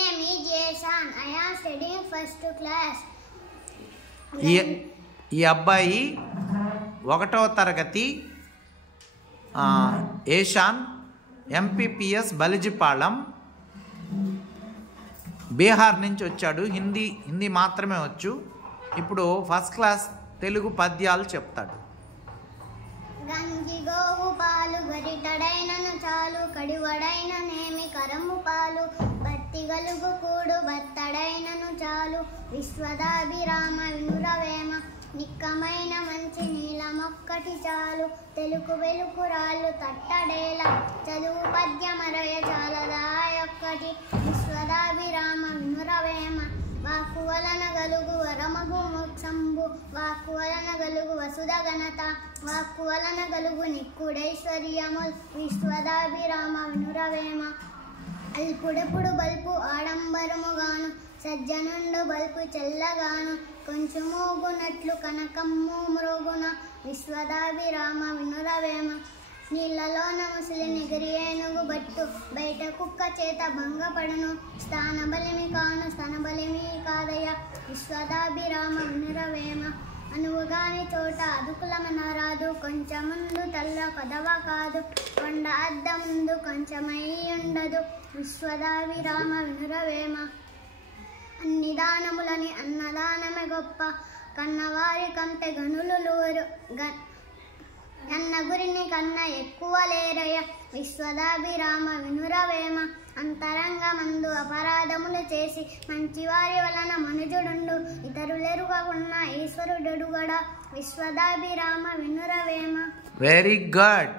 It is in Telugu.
name is Jason. I am studying first class. ఈ అబ్బాయి 1వ తరగతి ఏషాన్ ఎంపీపీఎస్ బలిజిపాళెం బీహార్ నుంచి వచ్చాడు. హిందీ మాత్రమే వచ్చు. ఇప్పుడు ఫస్ట్ క్లాస్ తెలుగు పద్యాలు చెప్తాడు. గంజి గోవు పాలు గరిటడైనను చాలు, కడివడైన నేమి కరము పాలు, బత్తి గలుగు కూడు బత్తడైనను చాలు, విశ్వదాభిరామ వినురవేమ, నిక్కమైన మంచి నీలమొక్కటి చాలు, తెలుగు వెలుగు రాళ్ళు తట్టడేల, చదువు పద్యమరయ చాలదాయొక్కటి, విశ్వదాభిరామ వినురవేమ, వాక్కు వలన గలుగు వరమగు మోక్షంబు, వాక్కు వలన గలుగు వసుధ ఘనత, వాక్కు వలన గలుగు నిక్కుడైశ్వర్యము, విశ్వదాభిరామ వినురవేమ, అల్పుడెప్పుడు బల్పు ఆడంబరముగాను, సజ్జనుండు బల్పు చెల్లగాను, కొంచెం మోగునట్లు కనకమ్ము మ్రోగున, విశ్వదాభిరామ వినురవేమ, నీళ్లలోన ముసలి నిగరి ఏనుగు బట్టు, బయట కుక్క చేత భంగపడును, స్థానబలిమి కాను స్తనబలిమి కాదయ, విశ్వదాభిరామ వినురవేమ, అనువుగాని చోట అదుకులమనరాదు, కొంచెముందు తల్ల కదవ కాదు, కొండ అద్ద ముందు కొంచెమై ఉండదు, విశ్వదాభిరామ వినురవేమ, అన్ని దానములని అన్నదానమే గొప్ప, కన్నవారి కంటే గనులు లోరు, అన్న గురిని కన్నా ఎక్కువ లేరయ, విశ్వదాభిరామ వినురవేమ, అంతరంగమందు అపరాధములు చేసి మంచివారి వలన మనుజుడుండు, ఇతరులెరుగకున్న ఈశ్వరుడెరుగడ, విశ్వదాభిరామ వినురవేమ. Very good.